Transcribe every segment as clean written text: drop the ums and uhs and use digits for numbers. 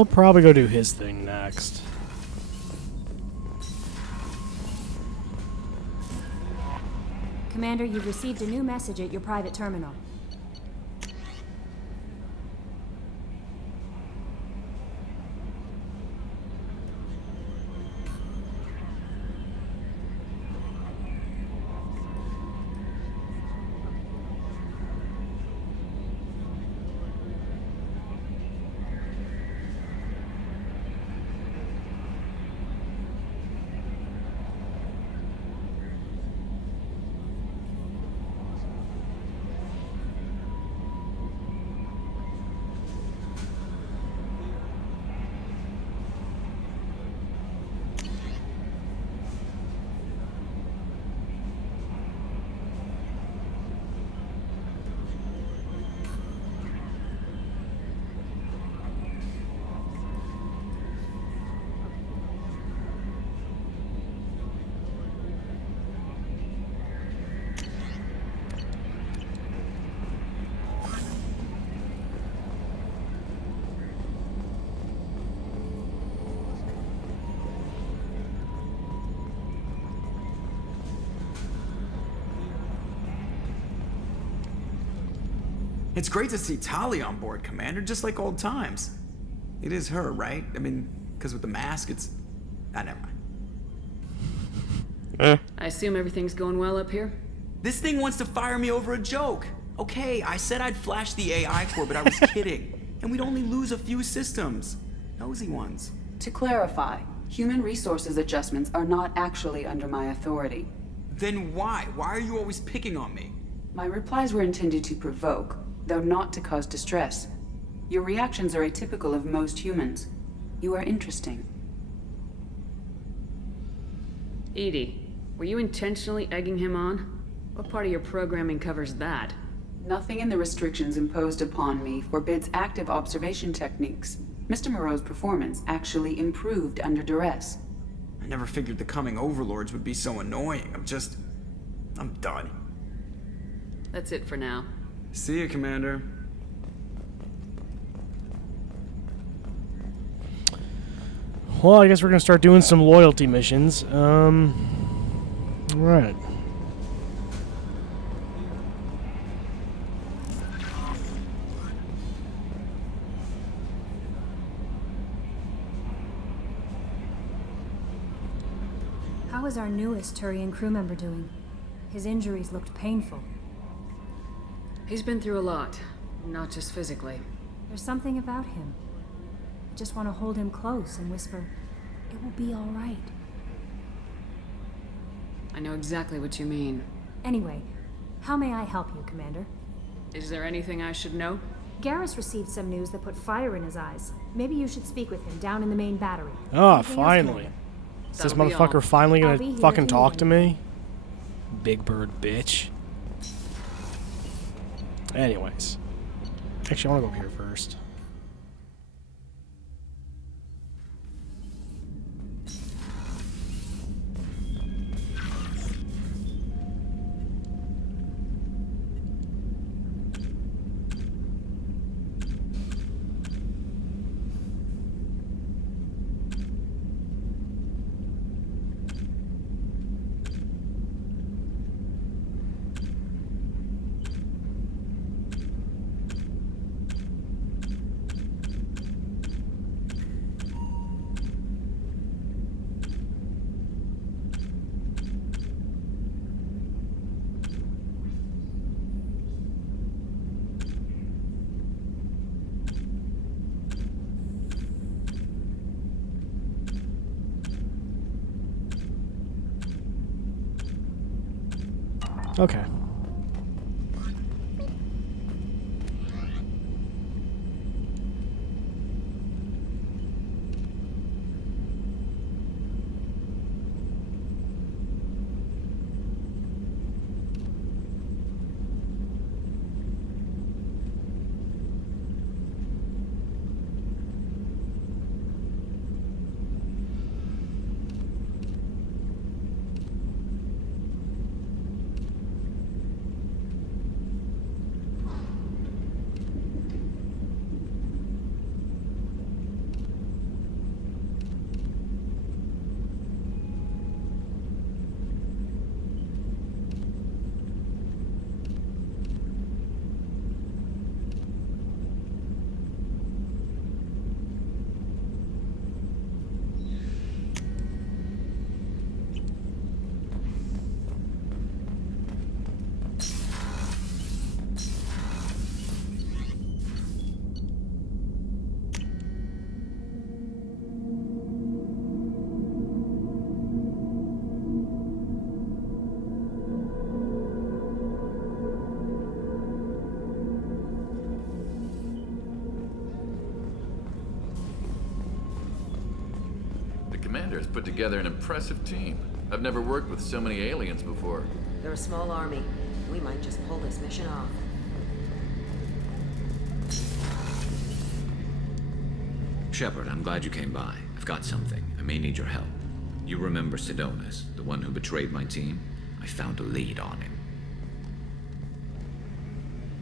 I'll probably go do his thing next. Commander, you've received a new message at your private terminal. It's great to see Tali on board, Commander, just like old times. It is her, right? I mean, because with the mask, it's... Ah, never mind. I assume everything's going well up here? This thing wants to fire me over a joke. Okay, I said I'd flash the AI core, but I was kidding. And we'd only lose a few systems. Nosy ones. To clarify, human resources adjustments are not actually under my authority. Then why? Why are you always picking on me? My replies were intended to provoke, though not to cause distress. Your reactions are atypical of most humans. You are interesting. Edie, were you intentionally egging him on? What part of your programming covers that? Nothing in the restrictions imposed upon me forbids active observation techniques. Mr. Moreau's performance actually improved under duress. I never figured the coming overlords would be so annoying. I'm done. That's it for now. See you, Commander. Well, I guess we're gonna start doing some loyalty missions. Right. How is our newest Turian crew member doing? His injuries looked painful. He's been through a lot, not just physically. There's something about him. I just want to hold him close and whisper, "It will be all right." I know exactly what you mean. Anyway, how may I help you, Commander? Is there anything I should know? Garrus received some news that put fire in his eyes. Maybe you should speak with him down in the main battery. Ah, Anything else, finally. Commander? Is this That'll be motherfucker all. finally I'll be gonna here fucking if you talk need to me? Big bird bitch. Anyways. Actually, I want to go up here first. Okay. commanders put together an impressive team. I've never worked with so many aliens before. They're a small army. We might just pull this mission off. Shepard, I'm glad you came by. I've got something. I may need your help. You remember Sidonus, the one who betrayed my team? I found a lead on him.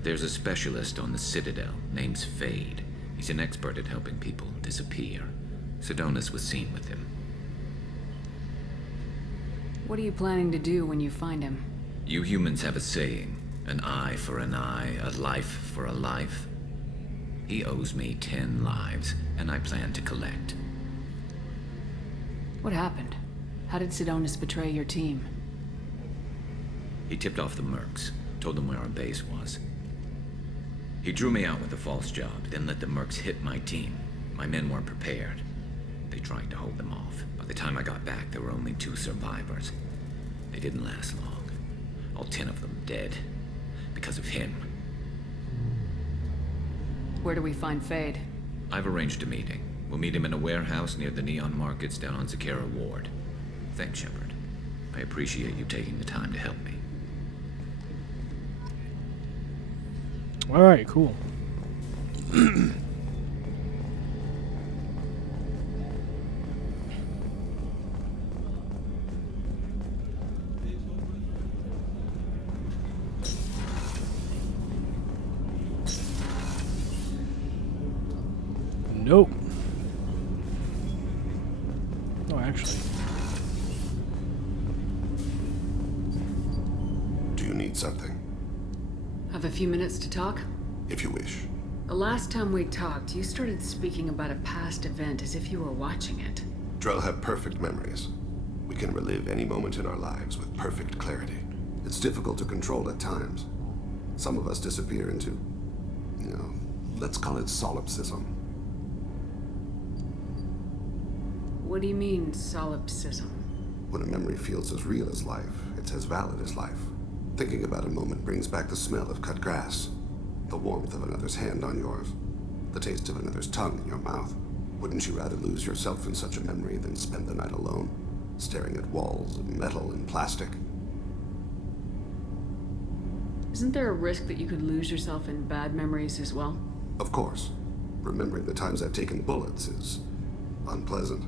There's a specialist on the Citadel, named Fade. He's an expert at helping people disappear. Sidonus was seen with him. What are you planning to do when you find him? You humans have a saying, an eye for an eye, a life for a life. He owes me 10 lives, and I plan to collect. What happened? How did Sidonus betray your team? He tipped off the mercs, told them where our base was. He drew me out with a false job, then let the mercs hit my team. My men weren't prepared. They tried to hold them off. By the time I got back, there were only 2 survivors. They didn't last long. All 10 of them dead. Because of him. Where do we find Fade? I've arranged a meeting. We'll meet him in a warehouse near the Neon Markets down on Zakera Ward. Thanks, Shepard. I appreciate you taking the time to help me. Alright, cool. Nope. Oh, actually. Do you need something? Have a few minutes to talk? If you wish. The last time we talked, you started speaking about a past event as if you were watching it. Drell have perfect memories. We can relive any moment in our lives with perfect clarity. It's difficult to control at times. Some of us disappear into, let's call it solipsism. What do you mean, solipsism? When a memory feels as real as life, it's as valid as life. Thinking about a moment brings back the smell of cut grass, the warmth of another's hand on yours, the taste of another's tongue in your mouth. Wouldn't you rather lose yourself in such a memory than spend the night alone, staring at walls of metal and plastic? Isn't there a risk that you could lose yourself in bad memories as well? Of course. Remembering the times I've taken bullets is unpleasant.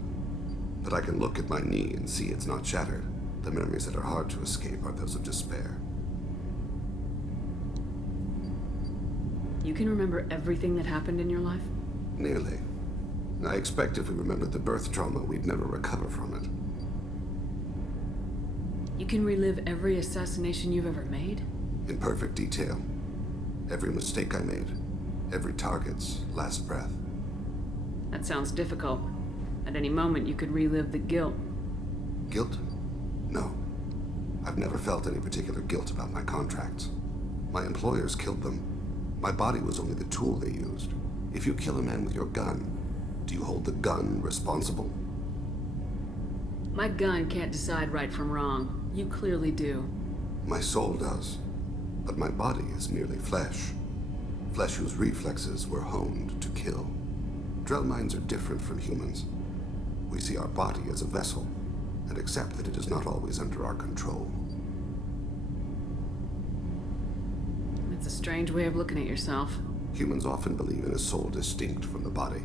But I can look at my knee and see it's not shattered. The memories that are hard to escape are those of despair. You can remember everything that happened in your life? Nearly. I expect if we remembered the birth trauma, we'd never recover from it. You can relive every assassination you've ever made? In perfect detail. Every mistake I made. Every target's last breath. That sounds difficult. At any moment, you could relive the guilt. Guilt? No. I've never felt any particular guilt about my contracts. My employers killed them. My body was only the tool they used. If you kill a man with your gun, do you hold the gun responsible? My gun can't decide right from wrong. You clearly do. My soul does. But my body is merely flesh. Flesh whose reflexes were honed to kill. Drell minds are different from humans. We see our body as a vessel, and accept that it is not always under our control. It's a strange way of looking at yourself. Humans often believe in a soul distinct from the body.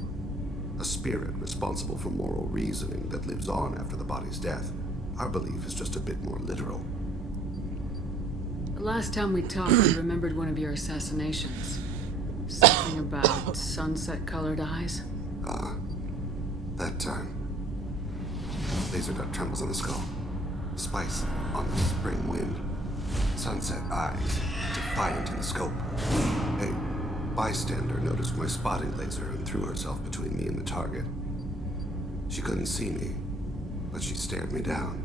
A spirit responsible for moral reasoning that lives on after the body's death. Our belief is just a bit more literal. The last time we talked, you remembered one of your assassinations. Something about sunset-colored eyes? That time. Laser dot trembles on the skull. Spice on the spring wind. Sunset eyes, defiant in the scope. A bystander noticed my spotting laser and threw herself between me and the target. She couldn't see me, but she stared me down.